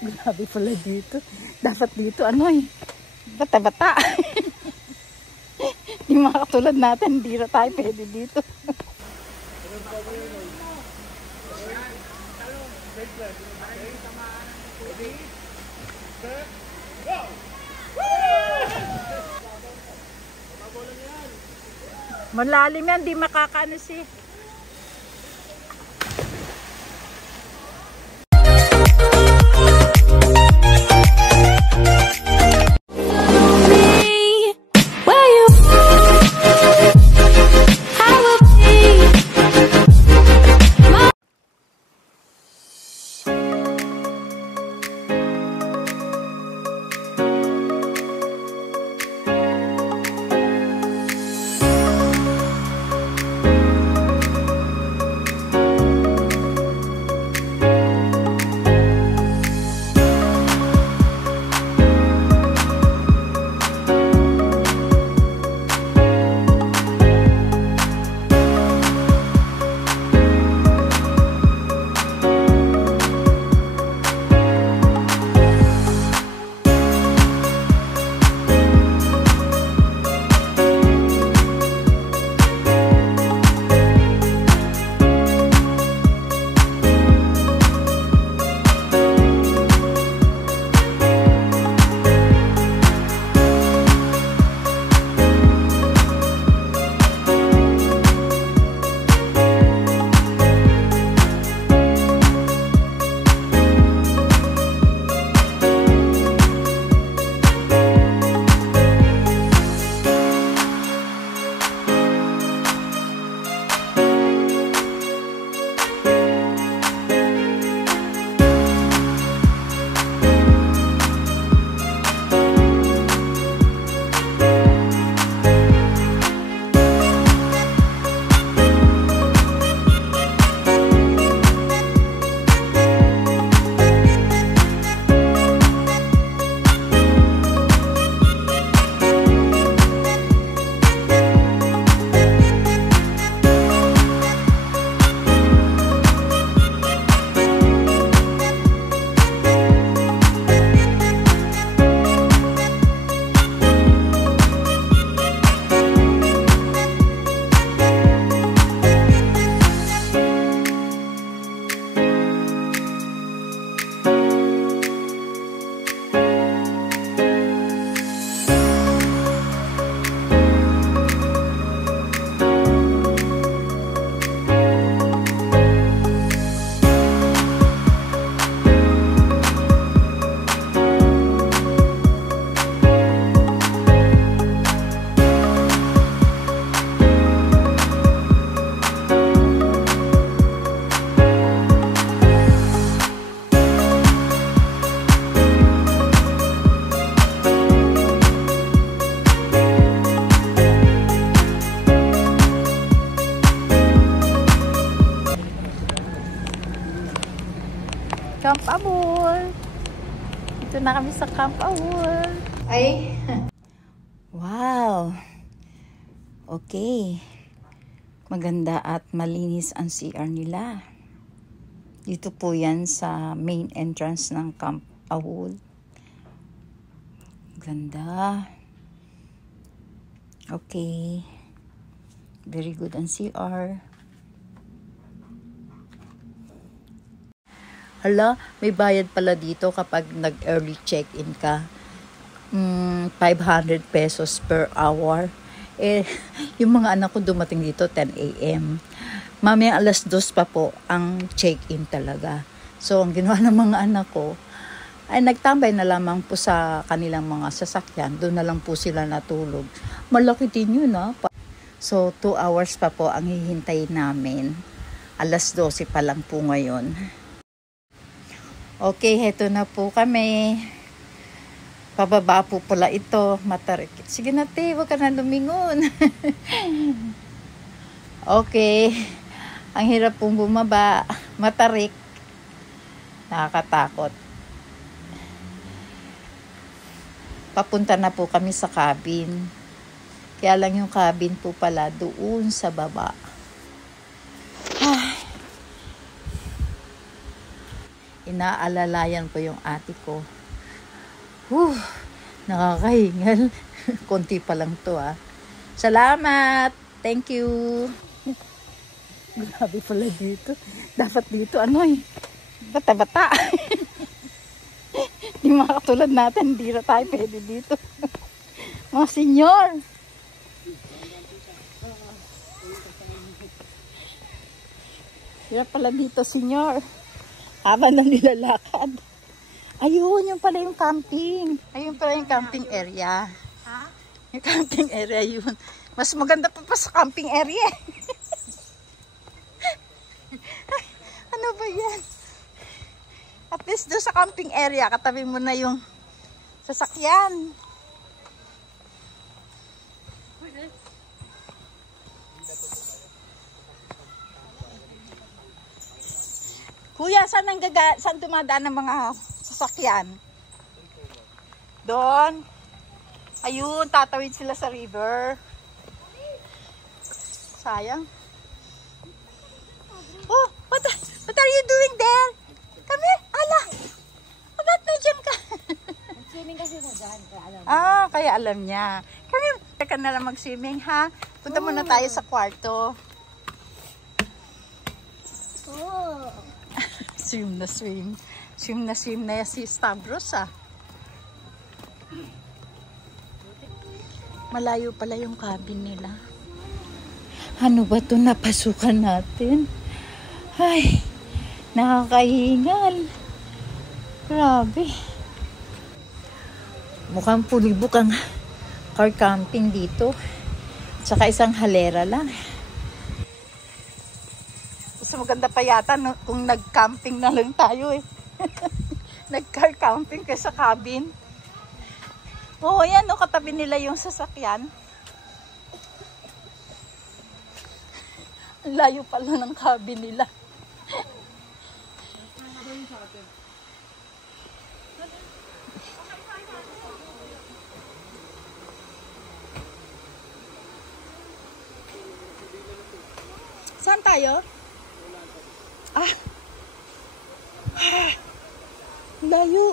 Grabe pala dito. Dapat dito, bata-bata. Di mga katulad natin, hindi na tayo pwede dito. Malalim yan, di makakaano si... Camp Awol. Ito na kami sa Camp Awol. Ay. Wow. Okay. Maganda at malinis ang CR nila. Dito po yan sa main entrance ng Camp Awol. Ganda. Okay. Very good ang CR. Hala, may bayad pala dito kapag nag-early check-in ka. 500 pesos per hour. Yung mga anak ko dumating dito 10 a.m. Mamaya alas 2 pa po ang check-in talaga. So, ang ginawa ng mga anak ko, ay nagtambay na lamang po sa kanilang mga sasakyan. Doon na lang po sila natulog. Malaki din yun, ha? So, 2 hours pa po ang hihintayin namin. Alas 12 pa lang po ngayon. Okay, heto na po kami. Pababa po pala ito. Matarik. Sige na, te. Huwag ka na lumingon. Okay. Ang hirap pong bumaba. Matarik. Nakakatakot. Papunta na po kami sa cabin. Kaya lang yung cabin po pala doon sa baba. Inaalalayan ko yung ate ko. Nakakahingal. Konti pa lang to Salamat! Thank you! Grabe pala dito. Dapat dito bata-bata. Di mga katulad natin, hindi na tayo pwede dito. Mga senyor! Hirap pala dito, senyor. Habang na nilalakad. Ayun, yung pala yung camping. Ayun pala yung camping area. Ha? Yung camping area yun. Mas maganda pa sa camping area. Ano ba yan? At least doon sa camping area, katabi mo na yung sasakyan. Kuya, saan dumadaan ng mga sasakyan? Doon. Ayun, tatawid sila sa river. Sayang. Oh, what are you doing there? Come here, ala. Ba't nandiyan ka? Swimming kasi na dyan, kaya alam. Kaya alam niya. Come here, teka na lang mag-swimming ha. Punta muna tayo sa kwarto. Swim na swim. Swim na si Stavros Malayo pala yung cabin nila. Ano ba ito napasukan natin? Ay, nakakahingal. Grabe. Mukhang pulibok ang car camping dito. Tsaka isang halera lang. Mas maganda pa yata kung nag-camping na lang tayo Nag-car camping kaysa cabin. Oo, yan katabi nila yung sasakyan. Ang layo pala ng cabin nila. Saan tayo? Layo.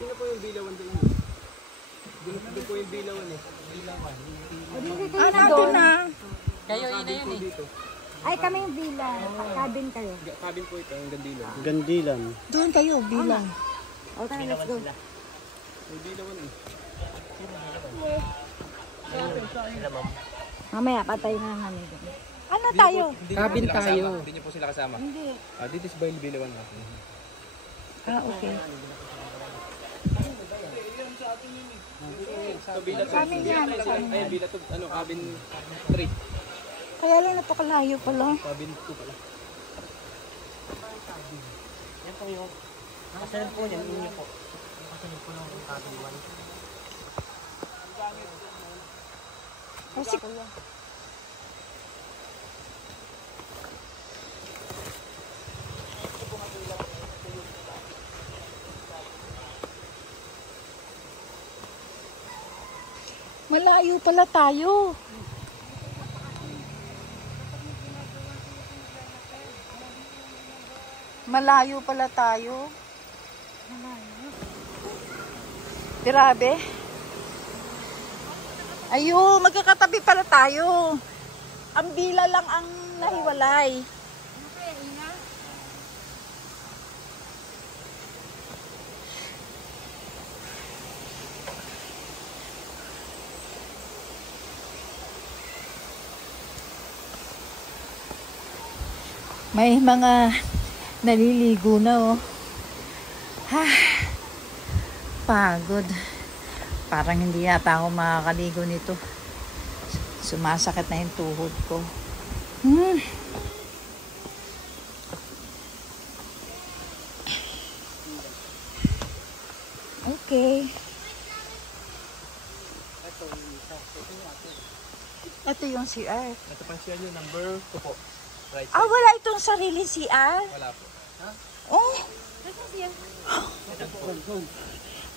Sino po yung bilawan doon? Doon po yung bilawan Bilawan. Nandun na. Kayo ina yun Ay, kami yung bilang. Cabin kayo. Cabin po ito, yung gandilan. Gandilan. Doon kayo, bilang. Okay, let's go. Yung bilawan Mamaya, patay na namin. Ano tayo? Cabin tayo. Hindi niyo po sila kasama. Hindi. Dito is by bilawan natin. Okay. So, bila to. Ay, bila to. Cabin 3. Kaya lang napakalayo pala. Cabin 2 pala. Yan po yung kasalan po yan, inyo po. Kasalan po ng cabin 1. Kasi malayo pala tayo. Malayo pala tayo. Grabe. Ayun, magkakatabi pala tayo. Ang bila lang ang nahiwalay. May mga naliligo na Pagod. Parang hindi yata ako makakaligo nito. Sumasakit na yung tuhod ko. Okay. Ito yung CR. Ito pa siya yung number 2 po. Right. Wala itong sarili CR? Wala po. Oh.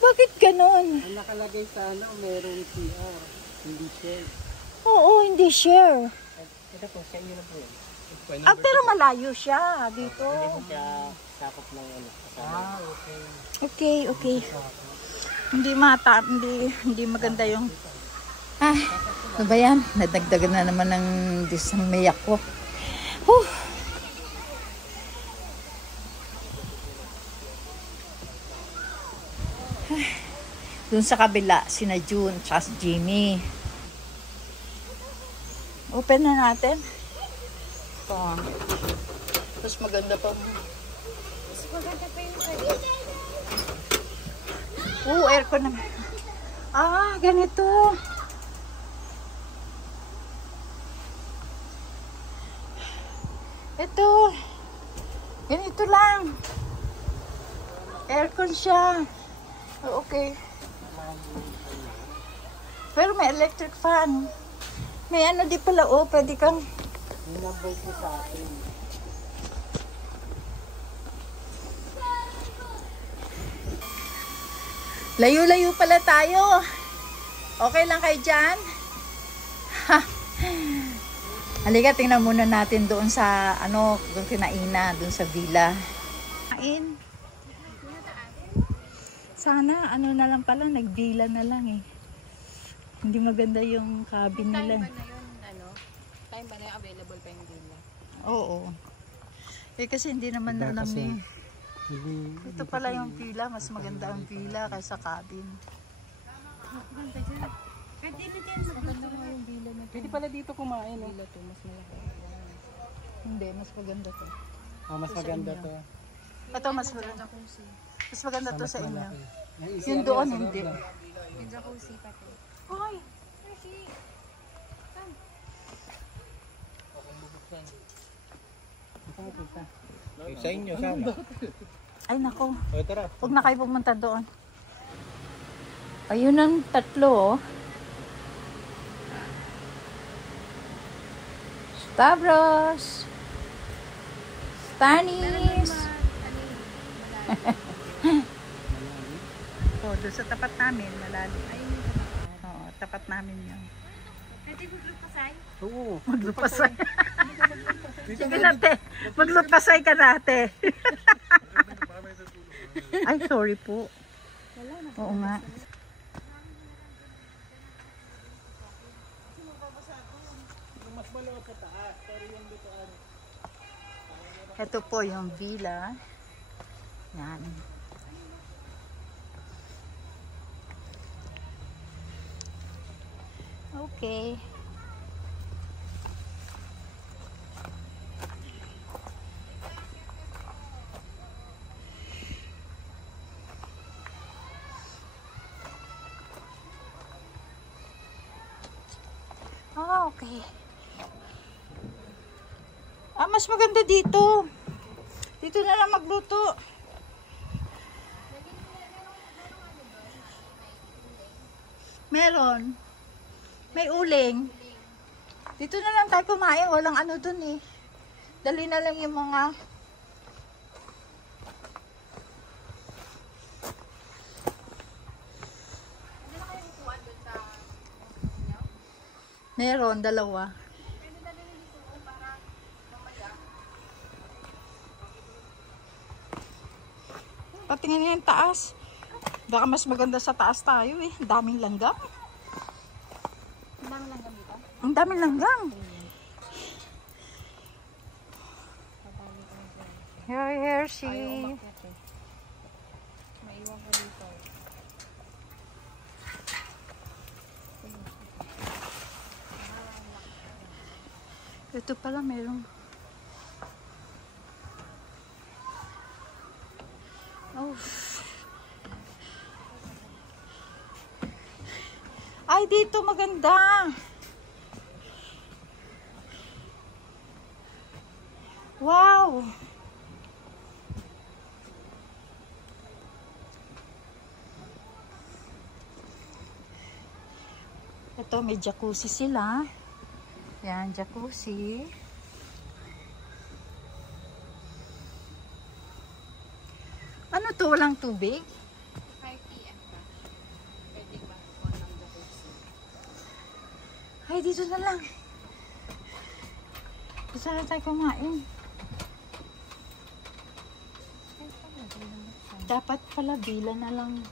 Bakit ganon? Ang nakalagay sa meron CR, hindi share. Oo, hindi share. Ito po, sa inyo na po yan. pero malayo siya dito. Kaya sakop ng ano. Okay. Hindi maganda yung... ano ba yan? Nadagdagan na naman ng disang mayak ko. Whew. Doon sa kabila, sina June, tsaka si Jimmy. Open na natin. Ito. Tapos maganda pa. Mas maganda pa yung Aircon naman. Ganito. Ito. Ganito lang. Aircon siya. Okay. Pero may electric fan. May ano di pala, pwede kang... Number ko sa akin. Layo-layo pala tayo. Okay lang kayo dyan? Halika, tingnan muna natin doon sa, doon kinaina, doon sa villa. Kain. Sana, na lang pala, nag-villa na lang eh. Hindi maganda yung cabin nila. Time ba na yun available pa yung villa? Oo. Kasi hindi naman alam eh. Ito pala yung villa, mas maganda ang villa kaysa cabin. Maganda dyan. Pwede na dyan. Maganda nga yung villa na to. Pwede pala dito kumain, no? Villa to, mas malaki. Hindi, mas maganda to. Mas maganda to. Ito, mas maganda. Jacuzzi. Mas maganda to sa inyo. Ay, Yung doon, hindi. Yung jacuzzi pati. Hoy! Sa inyo, sama. Ay, nako. O, tara. Huwag na kayo pumunta doon. Ayun ang tatlo, oh. Stavros. Stanis. Doon sa tapat namin, malalim. Oo, tapat namin yun. Pwede maglupasay? Oo. Maglupasay. Sige nate, maglupasay ka nate. Ay, sorry po. Oo nga. Ito po yung villa. Yan. Okay. Okay. Mas maganda dito. Dito na lang magluto. Meron. May uling. Dito na lang tayo kumain. Walang ano dun eh. Dali na lang yung mga... Meron, dalawa. Patingin nga yung taas. Baka mas maganda sa taas tayo eh. Daming langgam. Ang dami lang dito. Ang daming langgam. Here she. Maiwan ko dito. Ito pala merong. Oh. Ay, dito maganda. Wow. Ito, may jacuzzi sila. Yan, jacuzzi. Ano to? Walang tubig? 5 PM pa. Pwede ba? Walang jacuzzi. Ay, dito na lang. Saan tayo kumain? Dapat pala villa na lang.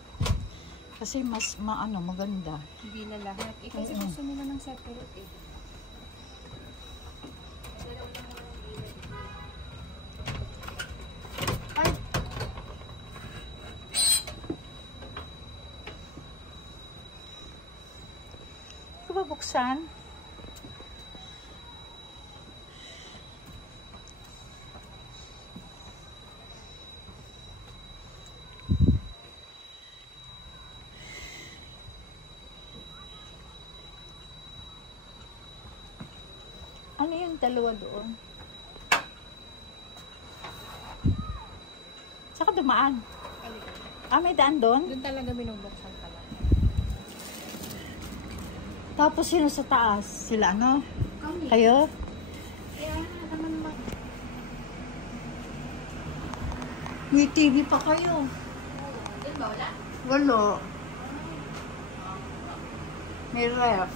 Kasi mas maganda. Villa lahat. Kasi gusto nila ng separate eh. Ay! Ito ba buksan? Ano yung dalawa doon? Saka dumaan. May daan doon? Doon talaga binubuksan pala. Tapos sino sa taas? Sila ano? Kami. Kayo? Kaya naman May TV pa kayo. Doon ba wala? Wala. May ref.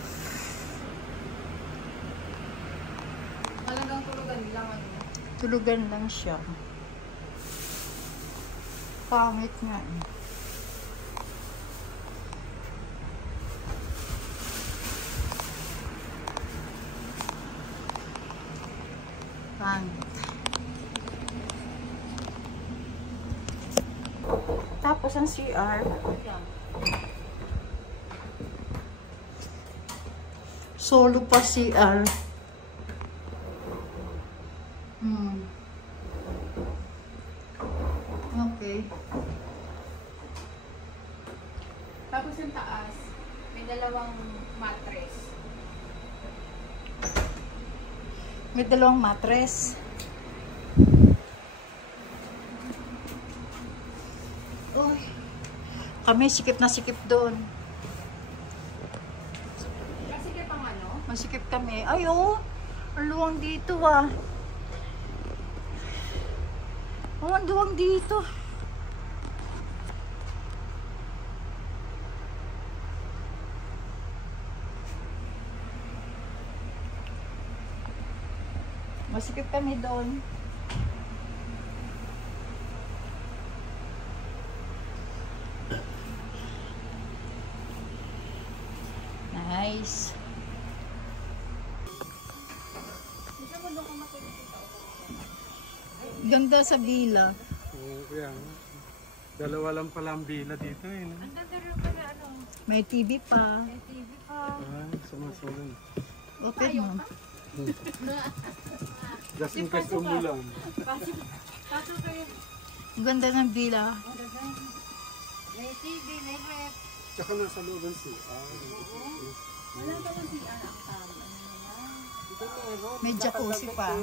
Talagang tulugan lang ano. Tulugan lang siya. Pangit nga eh. Pangit. Tapos ang CR. Solo pa CR. Okay. Tapos yung taas, may dalawang mattress. May dalawang mattress. Uy. Kami sikip na sikip doon. Kasi kaya pang ano? Masikip kami. Ay, oh. Ang luwang dito, ah. Oh, ang luwang dito. Masikip kami doon. Nice. Ganda sa villa. Oo, kaya nga. Dalawa lang pala ang villa dito eh. No? Ang ganda rin pala ano. May TV pa. May TV pa. Ah, sumusunod. Open mo. Just in case umulan. Kaso kayo. Ang ganda ng villa. May TV, may ref. Tsaka nasa looban siya. Wala pa lang si ang naman. May jacuzzi pa.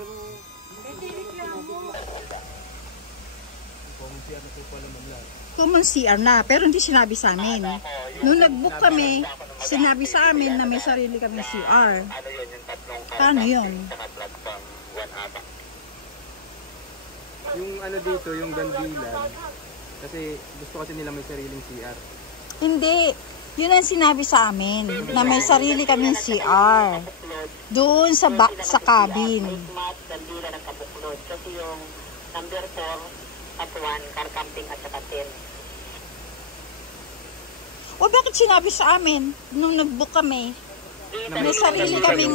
May TV lang mo. Common CR na, pero hindi sinabi sa amin. Nung nag-book kami, sinabi sa amin na may sarili kami CR. Paano yun? Yung ano dito, yung gandilan. Kasi gusto kasi nila may sariling CR. Hindi. Yun ang sinabi sa amin, na may sarili kaming CR. Doon sa cabin. Gandila ng Kabuklod. Kasi yung number 4, Katuan, car camping at saka 10. O bakit sinabi sa amin, nung nag-book kami, may sarili kaming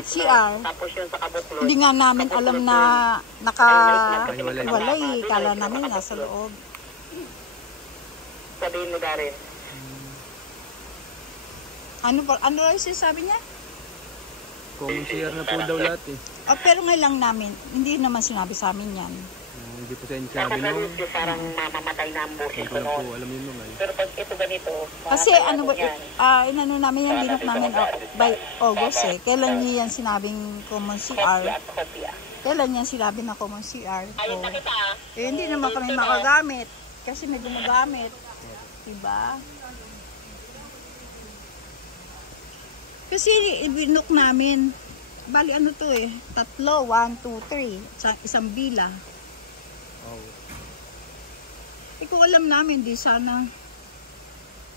CR. Tapos yung sa Kabuklod, Hindi nga namin alam na naka-walay. Kala namin nasa loob. sabihin mo Darin. Ano rin sinasabi niya? Common CR na po daw lahat eh. Pero ngayon namin, hindi naman sinabi sa amin yan. Hindi po sa inyo sabi no. Nakakalit yung parang mamamatay na ang busis Hindi ko ko lang po noon. alam yun naman. Pero pag ito ganito, Kasi ano ba, yan. inano namin yan, binok namin by August eh. Kailan niya yan sinabing common CR? At kopya. Kailan niya sinabi na common CR? Ayun na kita. Hindi naman kami makagamit. Kasi may gumagamit. Diba? Kasi ibinok namin. Bali ano to eh. 3, 1, 2, 3. Isang bila. Oh. Kung alam namin, di sana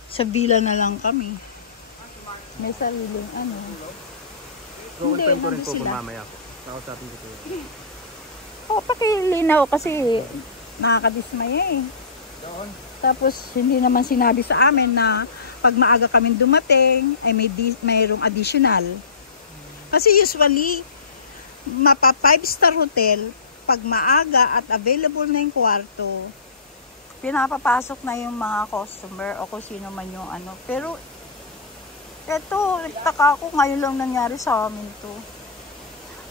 sa villa na lang kami. May sariling ano. Confirm ko rin nandun po sila. mamaya po. Nakausapin ko po. O, pakilinaw kasi nakakadismaya eh. Tapos hindi naman sinabi sa amin na pag maaga kami dumating ay mayroong additional. Kasi usually mapa 5-star hotel pag maaga at available na yung kwarto, pinapapasok na yung mga customer o kung sino man yung ano. Pero eto, nagtaka ako ngayon lang nangyari sa amin to.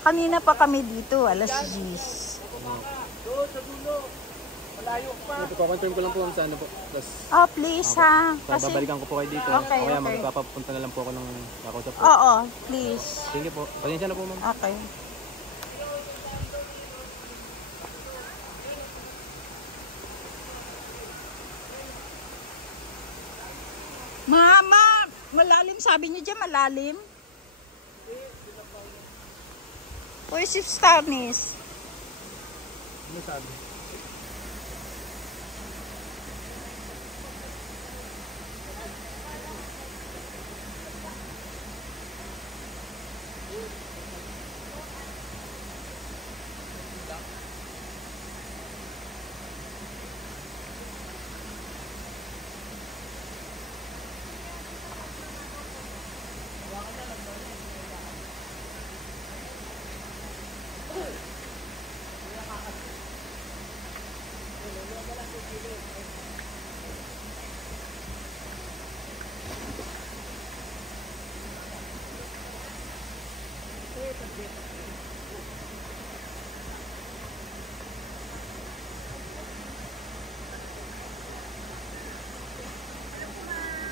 Kanina pa kami dito, alas 10. Ito, confirm ko lang po sa ano po. Tapos, Please ha. Kasi, babalikan ko po kayo dito. Okay, Kaya okay. magpapapunta na lang po ako ng kakausap po. oo, please. Sige po. Pasensya na po, ma'am. Okay. Mama, malalim sabi niyo dyan, malalim. Uy, si Stanis. Ano sabi?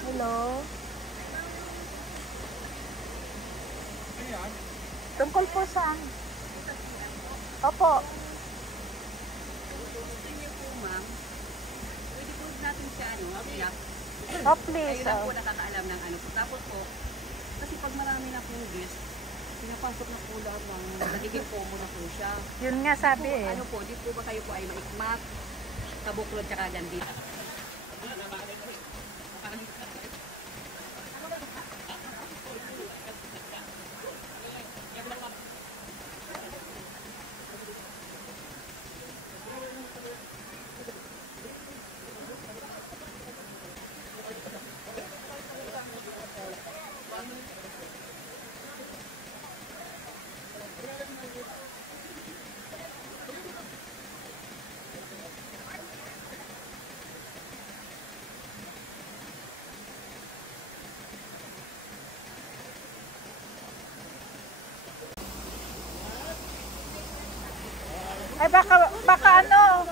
Hello. Tungkol po saan? Opo. Natin siya yak. Oh, please. Ayun lang po nakakaalam ng ano po. Tapos po, kasi pag marami na po guest, pinapasok na po lahat ng nagiging combo na po siya. Yun nga sabi Po, eh. ano po, di po ba kayo po ay maikmak, kabuklod, tsaka gandita? Ay baka ano.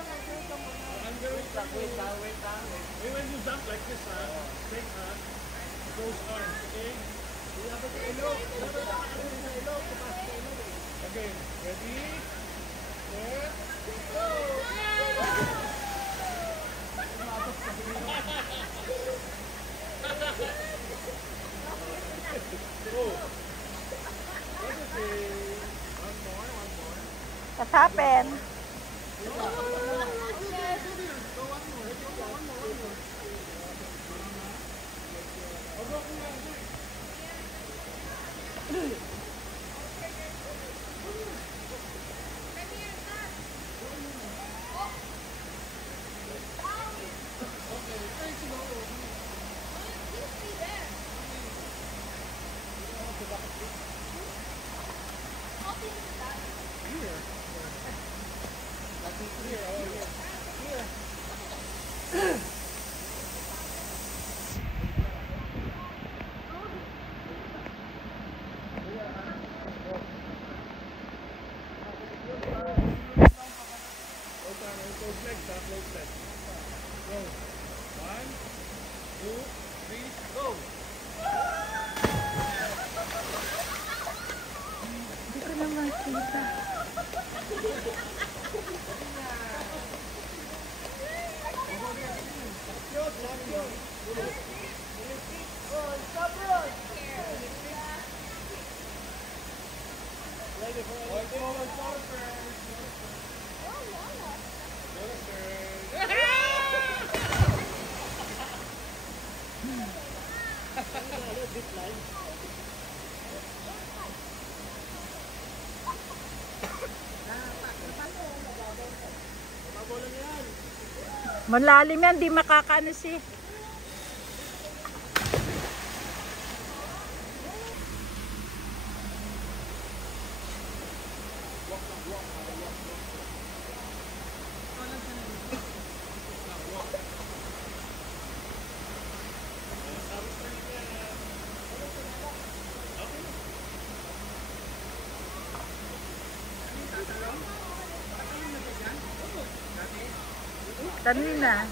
What happened? Malalim yan, di makakaano si. Tanin na.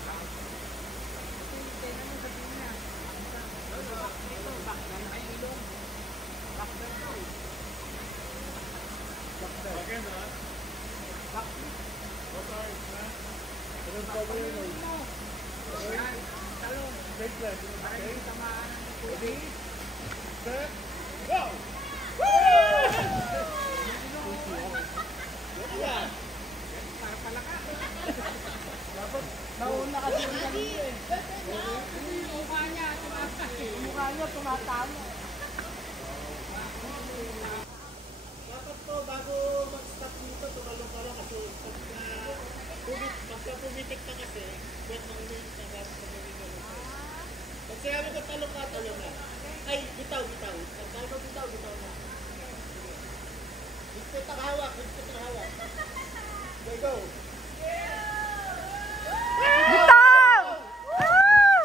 Bitaw! Woo!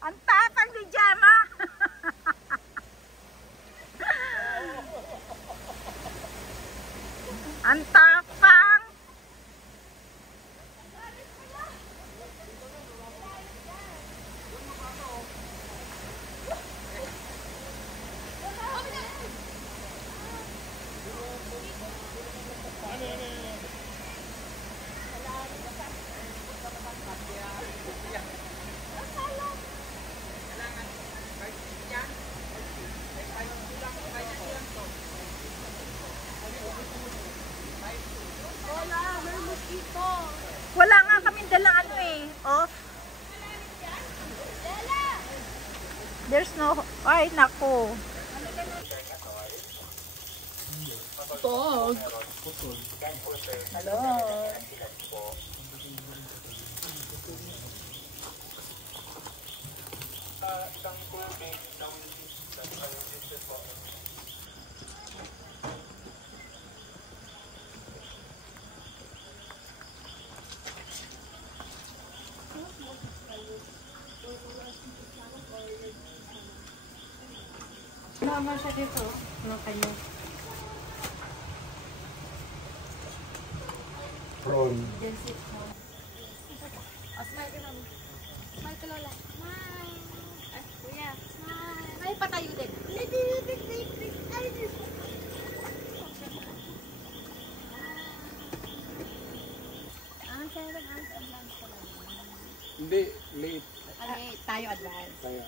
Ang tapang ni Gemma! Ang tapang! Wala nga kaming dalang ano eh. Oh. There's no... Ay, nako. Dog. Hello. Naman siya dito. Ano kayo? Prawn. Smile ka namin. Smile ka, Lola. Smile. Ay, kuya. Smile. Smile pa tayo din. Ang 7 hours advance ka lang. Hindi, late. Tayo advance. Kaya.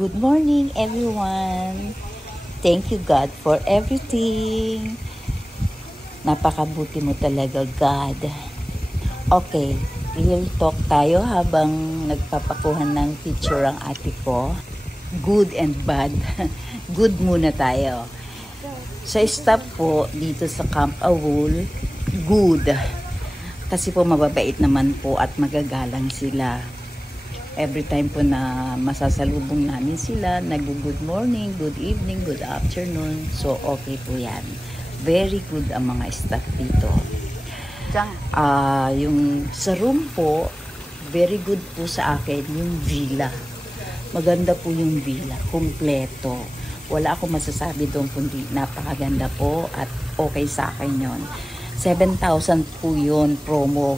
Good morning, everyone. Thank you, God, for everything. Napakabuti mo talaga, God. Okay, real talk tayo habang nagpapakuhan ng picture ang ate ko. Good and bad. Good muna tayo. Sa stop po dito sa Camp Awol, good. Kasi po mababait naman po at magagalang sila. Every time po na masasalubong namin sila, nag-good morning, good evening, good afternoon. So, okay po yan. Very good ang mga staff dito. Yung sa room po, very good po sa akin yung villa. Maganda po yung villa, kumpleto. Wala akong masasabi doon kundi napakaganda po at okay sa akin yon. 7,000 po yun, promo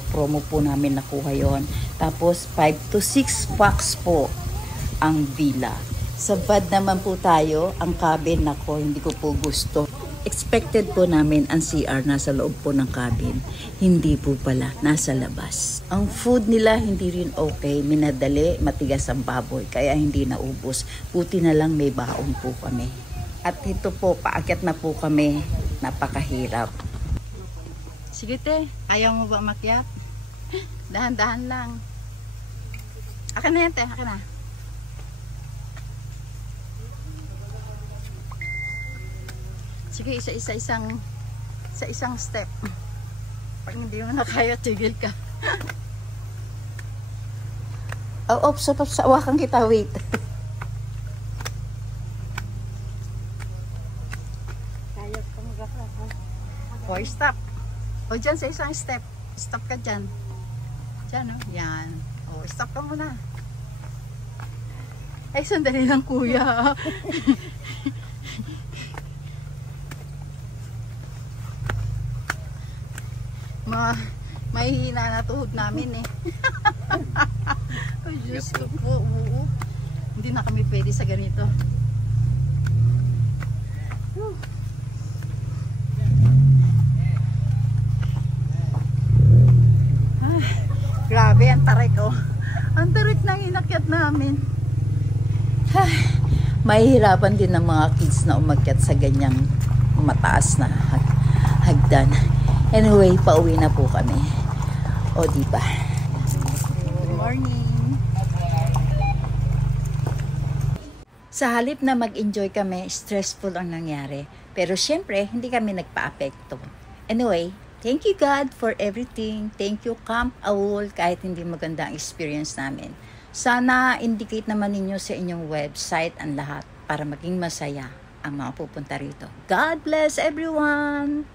po namin nakuha yon. Tapos 5 to 6 packs po ang villa. Sa bad naman po tayo, ang cabin nako hindi ko po gusto. Expected po namin ang CR nasa loob po ng cabin. Hindi po pala, nasa labas. Ang food nila hindi rin okay, minadali, matigas ang baboy, kaya hindi naubos. Buti na lang may baon po kami. At ito po, paakyat na po kami, napakahirap. Sige te, ayaw mo ba umakyat? Dahan-dahan lang. Akin na yan te, akin na. Sige, isa-isang step. Pag hindi mo na kaya, tigil ka. Oh, sa awakan kita, wait. Kaya pa mag-ako. O, stop. O, dyan sa isang step. Stop ka dyan. Dyan, o. Yan. O, stop ka muna. Ay, sandali lang, kuya. Mahihina na tuhod namin eh. Ay, Diyos ko po. Oo. Hindi na kami pwede sa ganito. Grabe, ang tarik oh. Ang tarik ng inakyat namin. Mahihirapan din ng mga kids na umakyat sa ganyang mataas na hagdan. Anyway, pauwi na po kami. O, diba? Good morning. Sa halip na mag-enjoy kami, stressful ang nangyari. Pero syempre, hindi kami nagpa-apekto. Anyway, thank you God for everything. Thank you Camp Aul kahit hindi maganda ang experience namin. Sana indicate naman ninyo sa inyong website ang lahat para maging masaya ang mga pupunta rito. God bless everyone!